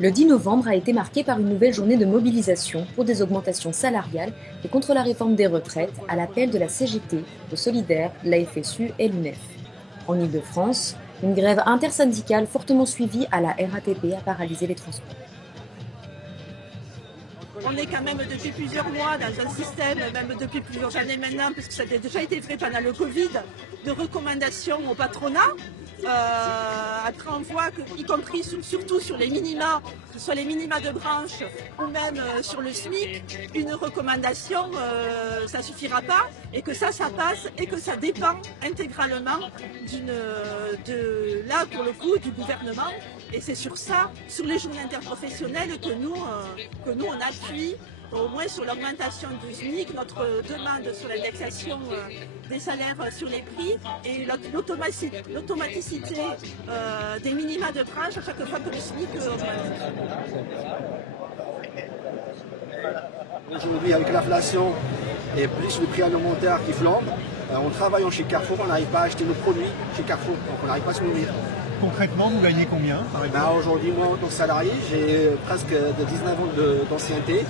Le 10 novembre a été marqué par une nouvelle journée de mobilisation pour des augmentations salariales et contre la réforme des retraites à l'appel de la CGT, de Solidaires, la FSU et l'UNEF. En Ile-de-France, une grève intersyndicale fortement suivie à la RATP a paralysé les transports. On est quand même depuis plusieurs mois dans un système, même depuis plusieurs années maintenant, puisque ça a déjà été fait pendant le Covid, de recommandations au patronat. Après on voit que, y compris surtout sur les minima, que ce soit les minima de branche ou même sur le SMIC, une recommandation, ça ne suffira pas, et que ça passe et que ça dépend intégralement là pour le coup du gouvernement. Et c'est sur ça, sur les journées interprofessionnelles, que nous on appuie au moins sur l'augmentation du SMIC, notre demande sur l'indexation des salaires sur les prix et l'automaticité des minima de branche à chaque fois que le SMIC augmente. Aujourd'hui, avec l'inflation et plus le prix alimentaire qui flambe, en travaillant chez Carrefour, on n'arrive pas à acheter nos produits chez Carrefour, donc on n'arrive pas à se nourrir. Concrètement, vous gagnez combien par exemple? Aujourd'hui, moi, en tant que salarié, j'ai presque de 19 ans d'ancienneté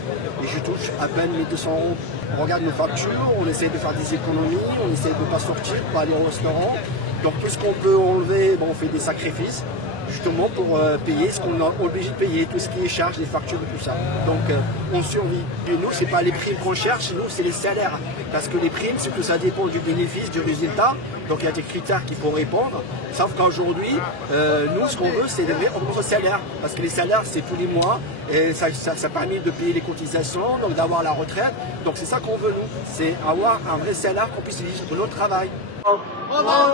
et je touche à peine 1200 euros. On regarde nos factures, on essaie de faire des économies, on essaie de ne pas sortir pour aller au restaurant. Donc tout ce qu'on peut enlever, on fait des sacrifices justement pour payer ce qu'on est obligé de payer, tout ce qui est charge, les factures et tout ça. Donc on survit. Et nous, ce n'est pas les primes qu'on cherche, nous, c'est les salaires. Parce que les primes, c'est que ça dépend du bénéfice, du résultat. Donc il y a des critères qu'il faut répondre. Sauf qu'aujourd'hui, nous, ce qu'on veut, c'est augmenter le salaire. Parce que les salaires, c'est tous les mois. Et ça permet de payer les cotisations, donc d'avoir la retraite. Donc c'est ça qu'on veut, nous. C'est avoir un vrai salaire qu'on puisse vivre de notre travail. On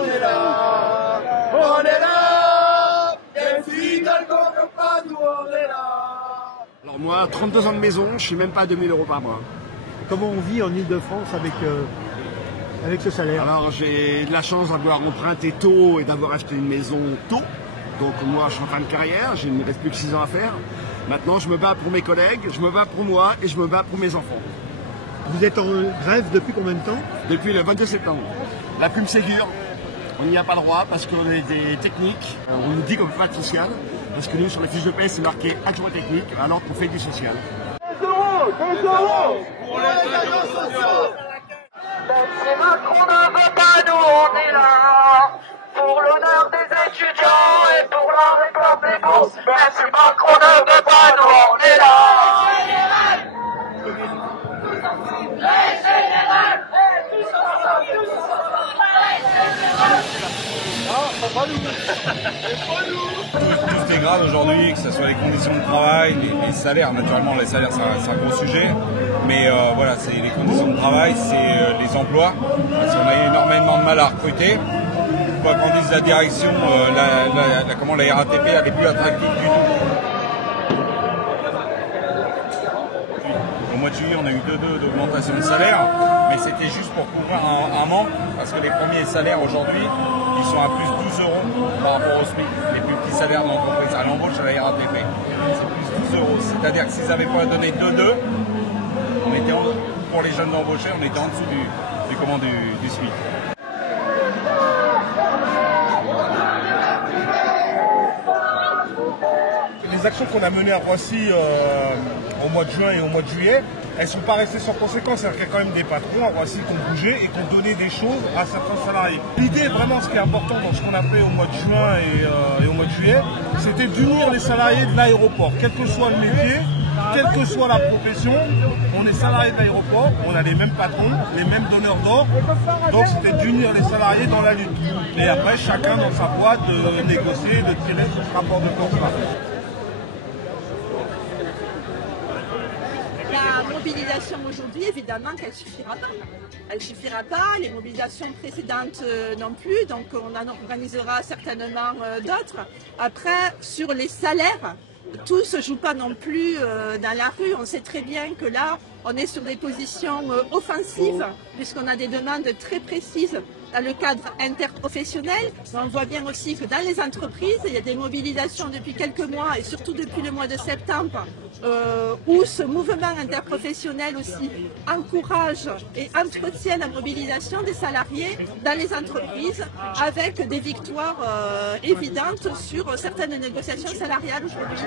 est là, on est là, et finalement, pas nous, on est là. Alors moi, 32 ans de maison, je suis même pas à 2000 euros par mois. Comment on vit en Ile-de-France avec ce salaire? Alors j'ai de la chance d'avoir emprunté tôt et d'avoir acheté une maison tôt. Donc moi, je suis en fin de carrière, il ne me reste plus que 6 ans à faire. Maintenant, je me bats pour mes collègues, je me bats pour moi et je me bats pour mes enfants. Vous êtes en grève depuis combien de temps? Depuis le 22 septembre. La prime c'est dur, on n'y a pas le droit parce qu'on est des techniques. On nous dit qu'on ne fait pas de social, parce que nous sur les fiches de paie c'est marqué adjoint technique alors qu'on fait du social. 2 euros pour les agents sociaux. Même si Macron ne veut pas, nous on est là. Pour l'honneur des étudiants et pour la réforme des bourses. Même si Macron ne veut pas, nous on est là. Tout est grave aujourd'hui, que ce soit les conditions de travail, les salaires. Naturellement, les salaires, c'est un gros sujet. Mais voilà, c'est les conditions de travail, c'est les emplois. Parce qu'on a énormément de mal à recruter. Quoi qu'en dise la direction, la RATP, elle n'est plus attractive du tout. Au mois de juillet, on a eu 2 d'augmentation de salaire, mais c'était juste pour couvrir un manque, parce que les premiers salaires aujourd'hui, ils sont à plus 12 euros par rapport au SMIC. Les plus petits salaires d'entreprise à l'embauche à la RATP, c'est plus 12 euros. C'est-à-dire que s'ils n'avaient pas donné 2,2, pour les jeunes d'embauchés, on était en dessous du SMIC. Les actions qu'on a menées à Roissy au mois de juin et au mois de juillet, elles ne sont pas restées sans conséquence. C'est-à-dire qu'il y a quand même des patrons à Roissy qui ont bougé et qui ont donné des choses à certains salariés. L'idée, vraiment, ce qui est important dans ce qu'on a fait au mois de juin et au mois de juillet, c'était d'unir les salariés de l'aéroport, quel que soit le métier, quelle que soit la profession. On est salariés de l'aéroport, on a les mêmes patrons, les mêmes donneurs d'ordre. Donc c'était d'unir les salariés dans la lutte. Et après, chacun dans sa boîte, de négocier, de tirer son rapport de contrat. La mobilisation aujourd'hui, évidemment qu'elle ne suffira pas. Elle ne suffira pas, les mobilisations précédentes non plus, donc on en organisera certainement d'autres. Après, sur les salaires, tout ne se joue pas non plus dans la rue. On sait très bien que là, on est sur des positions offensives, puisqu'on a des demandes très précises dans le cadre interprofessionnel. On voit bien aussi que dans les entreprises, il y a des mobilisations depuis quelques mois et surtout depuis le mois de septembre où ce mouvement interprofessionnel aussi encourage et entretient la mobilisation des salariés dans les entreprises avec des victoires évidentes sur certaines négociations salariales aujourd'hui.